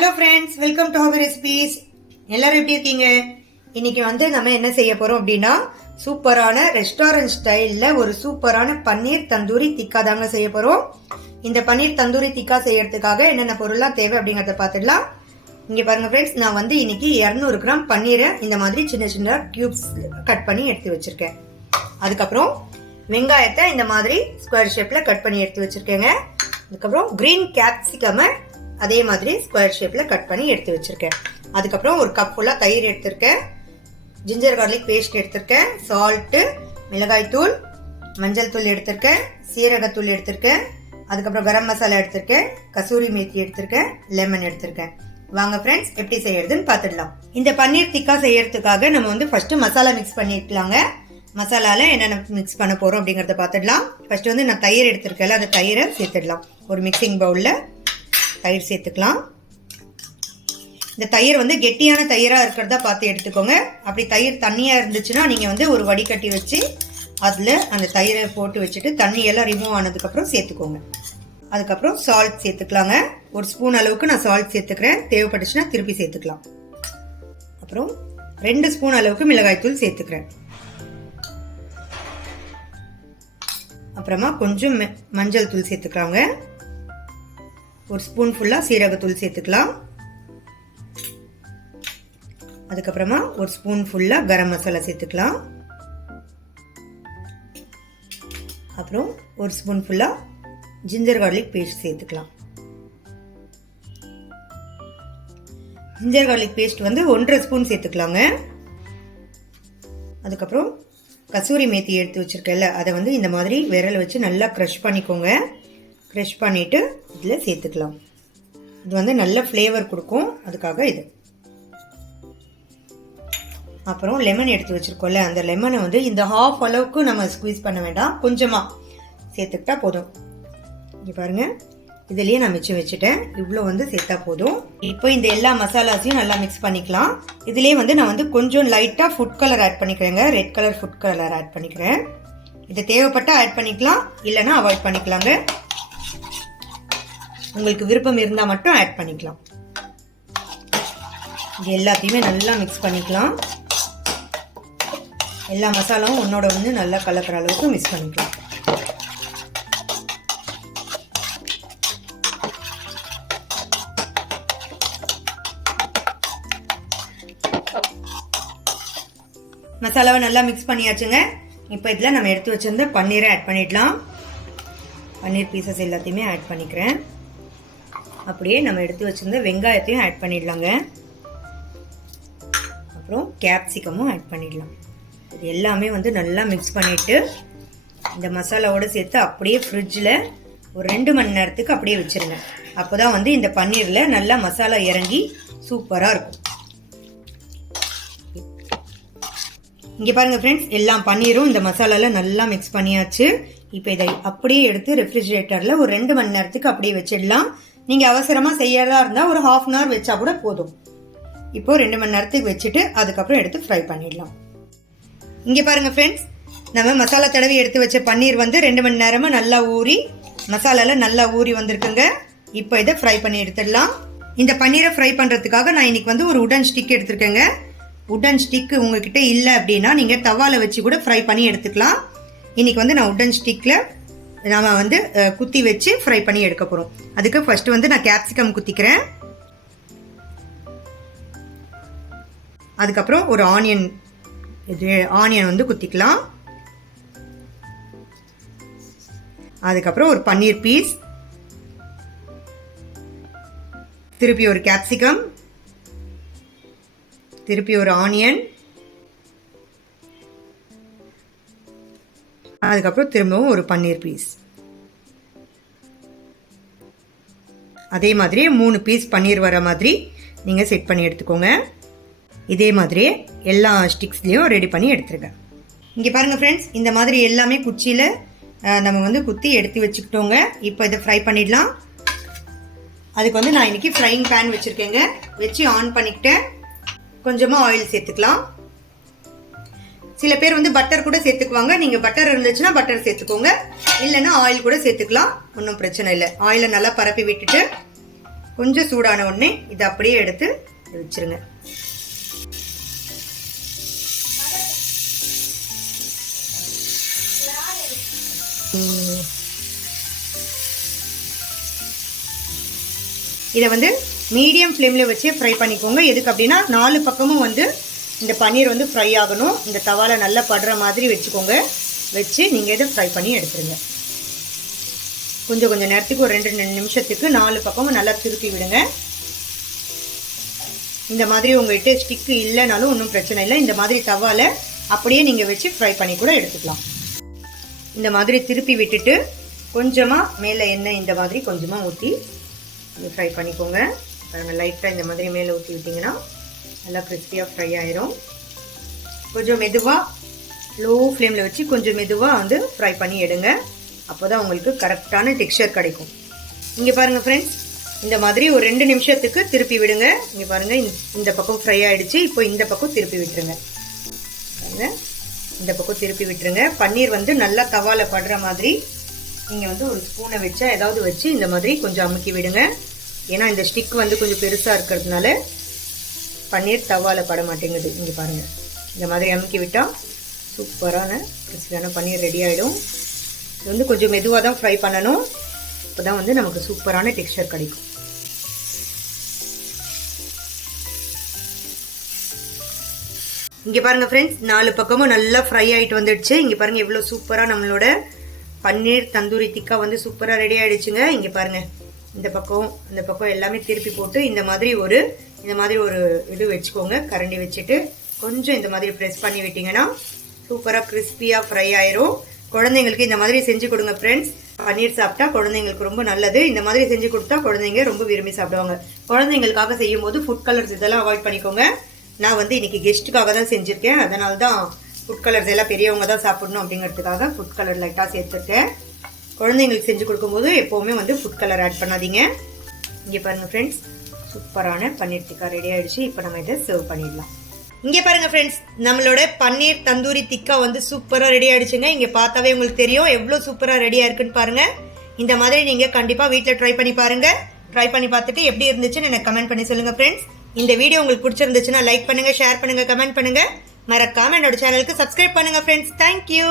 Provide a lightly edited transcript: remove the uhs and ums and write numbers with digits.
Hello friends, welcome to hobby recipes. எல்லாரும் எப்படி இருக்கீங்க? இன்னைக்கு நம்ம என்ன செய்ய போறோம் அப்படின்னா, சூப்பரான ரெஸ்டாரண்ட் ஸ்டைல்ல ஒரு சூப்பரான பன்னீர் தந்தூரி திக்கா தாங்க செய்ய போறோம். இந்த பன்னீர் தந்தூரி திக்கா செய்யறதுக்காக என்னென்ன பொருள்லாம் தேவை அப்படிங்கறத பார்த்துடலாம். இங்க பாருங்க ஃப்ரெண்ட்ஸ், நான் இன்னைக்கு 200 கிராம் பன்னீரை இந்த மாதிரி சின்ன சின்ன கியூப்ஸ் கட் பண்ணி எடுத்து வச்சிருக்கேன். அதுக்கப்புறம் வெங்காயத்தை இந்த மாதிரி ஸ்கொயர் ஷேப்ல கட் பண்ணி எடுத்து வச்சிருக்கேங்க. அதுக்கப்புறம் கிரீன் கேப்சிகம் அதே மாதிரி ஸ்கொயர் ஷேப்ல கட் பண்ணி எடுத்து வச்சிருக்கேன். அதுக்கப்புறம் ஒரு கப் ஃபுல்லா தயிர் எடுத்திருக்கேன், ஜிஞ்சர் கார்லிக் பேஸ்ட் எடுத்திருக்கேன், சால்ட், மிளகாய் தூள், மஞ்சள் தூள் எடுத்திருக்கேன், சீரகத்தூள் எடுத்திருக்கேன், அதுக்கப்புறம் கரம் மசாலா எடுத்திருக்கேன், கசூரி மேத்தி எடுத்திருக்கேன், லெமன் எடுத்திருக்கேன். வாங்க ஃப்ரெண்ட்ஸ், எப்படி செய்யறதுன்னு பார்த்துடலாம். இந்த பன்னீர் திக்கா செய்யறதுக்காக நம்ம ஃபர்ஸ்ட் மசாலா மிக்ஸ் பண்ணிக்கலாங்க. மசாலால என்னென்ன மிக்ஸ் பண்ண போறோம் அப்படிங்கறத பார்த்துடலாம். ஃபர்ஸ்ட் நான் தயிர் எடுத்திருக்கேன், அந்த தயிரை சேர்த்துடலாம். ஒரு மிக்சிங் பவுல்ல தயிர் சேர்த்துக்கலாம். இந்த தயிர் கெட்டியான தயிரா இருக்கிறதா பார்த்து எடுத்துக்கோங்க. அப்படி தயிர் தண்ணியா இருந்துச்சுன்னா நீங்க ஒரு வடிகட்டி வச்சு அதுல அந்த தயிரை போட்டு வச்சுட்டு தண்ணி எல்லாம் ரிமூவ் ஆனதுக்கு அப்புறம் சேர்த்துக்கோங்க. அதுக்கப்புறம் சால்ட் சேர்த்துக்கலாங்க. ஒரு ஸ்பூன் அளவுக்கு நான் சால்ட் சேர்த்துக்கிறேன், தேவைப்பட்டுச்சுன்னா திருப்பி சேர்த்துக்கலாம். அப்புறம் 2 ஸ்பூன் அளவுக்கு மிளகாய் தூள் சேர்த்துக்கிறேன். அப்புறமா கொஞ்சம் மஞ்சள் தூள் சேர்த்துக்கலாங்க. ஒரு ஸ்பூன் ஃபுல்லா சீரகத்தூள் சேர்த்துக்கலாம். அதுக்கப்புறமா ஒரு ஸ்பூன் ஃபுல்லா கரம் மசாலா சேர்த்துக்கலாம். அப்புறம் ஒரு ஸ்பூன் ஃபுல்லா ஜிஞ்சர் கார்லிக் பேஸ்ட் சேர்த்துக்கலாம். ஜிஞ்சர் கார்லிக் பேஸ்ட் 1.5 ஸ்பூன் சேர்த்துக்கலாங்க. அதுக்கப்புறம் கசூரி மேத்தி எடுத்து வச்சிருக்கேன்ல, அதை இந்த மாதிரி விரல் வச்சு நல்லா க்ரஷ் பண்ணிக்கோங்க. க்ரஷ் பண்ணிட்டு இதில் சேர்த்துக்கலாம். இது நல்ல ஃப்ளேவர் கொடுக்கும், அதுக்காக இது. அப்புறம் லெமன் எடுத்து வச்சிருக்கோம்ல, அந்த லெமனை இந்த ஹாஃப் அளவுக்கு நம்ம ஸ்குவீஸ் பண்ண வேண்டாம், கொஞ்சமா சேர்த்துக்கிட்டா போதும். இங்க பாருங்க, இதுலயே நான் மிச்சம் வச்சுட்டேன், இவ்வளோ சேர்த்தா போதும். இப்போ இந்த எல்லா மசாலாஸையும் நல்லா மிக்ஸ் பண்ணிக்கலாம். இதுலயே நான் கொஞ்சம் லைட்டா ஃபுட் கலர் ஆட் பண்ணிக்கிறேங்க. Red colour food colour add பண்ணிக்கிறேன். இது தேவைப்பட்டா ஆட் பண்ணிக்கலாம், இல்லைன்னா அவாய்ட் பண்ணிக்கலாங்க. உங்களுக்கு விருப்பம் இருந்தா மட்டும் ஆட் பண்ணிக்கலாம். இது எல்லாத்தையுமே நல்லா மிக்ஸ் பண்ணிக்கலாம். எல்லா மசாலாவும் ஒன்னோட ஒன்று நல்லா கலக்கிற அளவுக்கு மிக்ஸ் பண்ணிக்கலாம். மசாலாவை நல்லா மிக்ஸ் பண்ணியாச்சுங்க. இப்போ இதில் நம்ம எடுத்து வச்சிருந்த பன்னீரை ஆட் பண்ணிடலாம். பன்னீர் பீசஸ் எல்லாத்தையுமே ஆட் பண்ணிக்கிறேன். அப்படியே நம்ம எடுத்து வச்சிருந்த வெங்காயத்தையும் ஆட் பண்ணிடலாங்க. அப்புறம் கேப்சிகமும் ஆட் பண்ணிடலாம். இது எல்லாமே நல்லா மிக்ஸ் பண்ணிட்டு இந்த மசாலாவோட சேர்த்து அப்படியே ஃப்ரிட்ஜில் ஒரு 2 மணி நேரத்துக்கு அப்படியே வச்சிருங்க. அப்போதான் இந்த பன்னீர்ல நல்லா மசாலா இறங்கி சூப்பரா இருக்கும். இங்க பாருங்க ஃப்ரெண்ட்ஸ், எல்லா பன்னீரும் இந்த மசாலால நல்லா மிக்ஸ் பண்ணியாச்சு. இப்போ இதை அப்படியே எடுத்து ரெஃப்ரிஜிரேட்டர்ல ஒரு 2 மணி நேரத்துக்கு அப்படியே வச்சிடலாம். நீங்க அவசரமா செய்யறதா இருந்தா ஒரு ½ hour வச்சா கூட போதும். இப்போ 2 மணி நேரத்துக்கு வச்சுட்டு அதுக்கப்புறம் எடுத்து ஃப்ரை பண்ணிடலாம். இங்க பாருங்க ஃப்ரெண்ட்ஸ், நம்ம மசாலா தடவி எடுத்து வச்ச பன்னீர் 2 மணி நேரமா நல்லா ஊறி மசாலால நல்லா ஊறி வந்திருக்குங்க. இப்போ இதை ஃப்ரை பண்ணி எடுத்துடலாம். இந்த பன்னீரை ஃப்ரை பண்றதுக்காக நான் இன்னைக்கு ஒரு உடன் ஸ்டிக் எடுத்திருக்கேங்க. உடன் ஸ்டிக் உங்ககிட்ட இல்லை அப்படின்னா நீங்க தவால வச்சு கூட ஃப்ரை பண்ணி எடுத்துக்கலாம். இன்னைக்கு நான் உடன் ஸ்டிக்ல நாம குத்தி வச்சு ஃப்ரை பண்ணி எடுக்க போறோம். அதுக்கு ஃபர்ஸ்ட் நான் கேப்சிகம் குத்திக்கிறேன். அதுக்கப்புறம் ஒரு ஆனியன் குத்திக்கலாம். அதுக்கப்புறம் ஒரு பன்னீர் பீஸ், திருப்பி ஒரு கேப்சிகம், திருப்பி ஒரு ஆனியன், அதுக்கப்புறம் திரும்பவும் ஒரு பன்னீர் பீஸ். அதே மாதிரி 3 பீஸ் பன்னீர் வர மாதிரி நீங்க செட் பண்ணி எடுத்துக்கோங்க. இதே மாதிரி எல்லா ஸ்டிக்ஸ்லயும் ரெடி பண்ணி எடுத்துருங்க. இங்க பாருங்க ஃப்ரெண்ட்ஸ், இந்த மாதிரி எல்லாமே குச்சியில நம்ம குத்தி எடுத்து வச்சுக்கிட்டோங்க. இப்போ இதை ஃப்ரை பண்ணிடலாம். அதுக்கு நான் இன்னைக்கு ஃப்ரைங் பேன் வச்சிருக்கேங்க. வச்சு ஆன் பண்ணிக்கிட்டேன். கொஞ்சமா ஆயில் சேர்த்துக்கலாம். சில பேர் பட்டர் கூட சேர்த்துக்குவாங்க. நீங்க பட்டர் இருந்துச்சுன்னா பட்டர் சேர்த்துக்கோங்க, இல்லைன்னா ஆயில் கூட சேர்த்துக்கலாம், ஒன்றும் பிரச்சனை இல்லை. ஆயிலை நல்லா பரப்பி விட்டுட்டு கொஞ்சம் சூடான உடனே இதை அப்படியே எடுத்து வச்சிருங்க. இதை வந்து மீடியம் ஃப்ளேமில் வச்சு ஃப்ரை பண்ணிக்கோங்க. எதுக்கு அப்படின்னா 4 பக்கமும் வந்து இந்த பன்னீர் வந்து ஃப்ரை ஆகணும். இந்த தவாவில் நல்லா படுற மாதிரி வச்சுக்கோங்க. வச்சு நீங்கள் இதை ஃப்ரை பண்ணி எடுத்துருங்க. கொஞ்சம் நேரத்துக்கு ஒரு 2 நிமிஷத்துக்கு 4 பக்கமும் நல்லா திருப்பி விடுங்க. இந்த மாதிரி உங்கள்கிட்ட ஸ்டிக்கு இல்லைனாலும் ஒன்றும் பிரச்சனை இல்லை. இந்த மாதிரி தவாவில் அப்படியே நீங்கள் வச்சு ஃப்ரை பண்ணி கூட எடுத்துக்கலாம். இந்த மாதிரி திருப்பி விட்டுட்டு கொஞ்சமாக மேலே எண்ணெய் இந்த மாதிரி கொஞ்சமாக ஊற்றி ஃப்ரை பண்ணிக்கோங்க. லைட்டாக இந்த மாதிரி மேலே ஊற்றி விட்டிங்கன்னா நல்லா கிறிஸ்பியாக ஃப்ரை ஆயிரும். கொஞ்சம் மெதுவாக லோ ஃப்ளேமில் வச்சு கொஞ்சம் மெதுவாக வந்து ஃப்ரை பண்ணி எடுங்க. அப்போ தான் உங்களுக்கு கரெக்டான டெக்ஸ்சர் கிடைக்கும். இங்கே பாருங்கள் ஃப்ரெண்ட்ஸ், இந்த மாதிரி ஒரு 2 நிமிஷத்துக்கு திருப்பி விடுங்க. இங்கே பாருங்கள், இந்த பக்கம் ஃப்ரை ஆகிடுச்சு. இப்போ இந்த பக்கம் திருப்பி விட்டுருங்க. பாருங்கள், இந்த பக்கம் திருப்பி விட்டுருங்க. பன்னீர் வந்து நல்லா தவாவில் படுற மாதிரி நீங்கள் வந்து ஒரு ஸ்பூனை வச்சா ஏதாவது வச்சு இந்த மாதிரி கொஞ்சம் அமுக்கி விடுங்க. ஏன்னா இந்த ஸ்டிக் வந்து கொஞ்சம் பெருசாக இருக்கிறதுனால பன்னீர் தவாவில் பட மாட்டேங்குது. இங்கே பாருங்கள், இந்த மாதிரி அமுக்கி விட்டால் சூப்பரான கிறிஸ்பியான பன்னீர் ரெடி ஆகிடும். இது வந்து கொஞ்சம் மெதுவாக தான் ஃப்ரை பண்ணணும். இப்போ தான் வந்து நமக்கு சூப்பரான டெக்ஸ்சர் கிடைக்கும். இங்கே பாருங்கள் ஃப்ரெண்ட்ஸ், 4 பக்கமும் நல்லா ஃப்ரை ஆகிட்டு வந்துடுச்சு. இங்கே பாருங்கள் எவ்வளோ சூப்பராக நம்மளோட பன்னீர் தந்தூரி திக்கா வந்து சூப்பராக ரெடி ஆகிடுச்சுங்க. இங்கே பாருங்கள், இந்த பக்கம் எல்லாமே திருப்பி போட்டு இந்த மாதிரி ஒரு இது வச்சுக்கோங்க. கரண்டி வச்சுட்டு கொஞ்சம் இந்த மாதிரி ப்ரெஸ் பண்ணி விட்டிங்கன்னா சூப்பராக கிறிஸ்பியாக ஃப்ரை ஆயிரும். குழந்தைங்களுக்கு இந்த மாதிரி செஞ்சு கொடுங்க ஃப்ரெண்ட்ஸ். பன்னீர் சாப்பிட்டா குழந்தைங்களுக்கு ரொம்ப நல்லது. இந்த மாதிரி செஞ்சு கொடுத்தா குழந்தைங்க ரொம்ப விரும்பி சாப்பிடுவாங்க. குழந்தைங்களுக்காக செய்யும் போது ஃபுட் கலர்ஸ் இதெல்லாம் அவாய்ட் பண்ணிக்கோங்க. நான் வந்து இன்னைக்கு கெஸ்ட்டுக்காக தான் செஞ்சுருக்கேன். அதனால தான் ஃபுட் கலர்ஸ் எல்லாம் பெரியவங்க தான் சாப்பிடணும் அப்படிங்கிறதுக்காக ஃபுட் கலர் லைட்டாக சேர்த்துருக்கேன். குழந்தைங்களுக்கு செஞ்சு கொடுக்கும்போது எப்போவுமே வந்து ஃபுட் கலர் ஆட் பண்ணாதீங்க. இங்கே பாருங்கள் ஃப்ரெண்ட்ஸ், சூப்பரான பன்னீர் டிக்கா ரெடி ஆகிடுச்சு. இப்போ நம்ம இதை சர்வ் பண்ணிடலாம். இங்கே பாருங்கள் ஃப்ரெண்ட்ஸ், நம்மளோட பன்னீர் தந்தூரி திக்கா வந்து சூப்பராக ரெடி ஆகிடுச்சுங்க. இங்கே பார்த்தாவே உங்களுக்கு தெரியும் எவ்வளோ சூப்பராக ரெடியாக இருக்குன்னு பாருங்கள். இந்த மாதிரி நீங்கள் கண்டிப்பாக வீட்டில் ட்ரை பண்ணி பாருங்கள். ட்ரை பண்ணி பார்த்துட்டு எப்படி இருந்துச்சுன்னு எனக்கு கமெண்ட் பண்ணி சொல்லுங்கள் ஃப்ரெண்ட்ஸ். இந்த வீடியோ உங்களுக்கு பிடிச்சிருந்துச்சுன்னா லைக் பண்ணுங்கள், ஷேர் பண்ணுங்கள், கமெண்ட் பண்ணுங்கள். மறக்காம என்னோட சேனலுக்கு சப்ஸ்கிரைப் பண்ணுங்கள் ஃப்ரெண்ட்ஸ். தேங்க்யூ.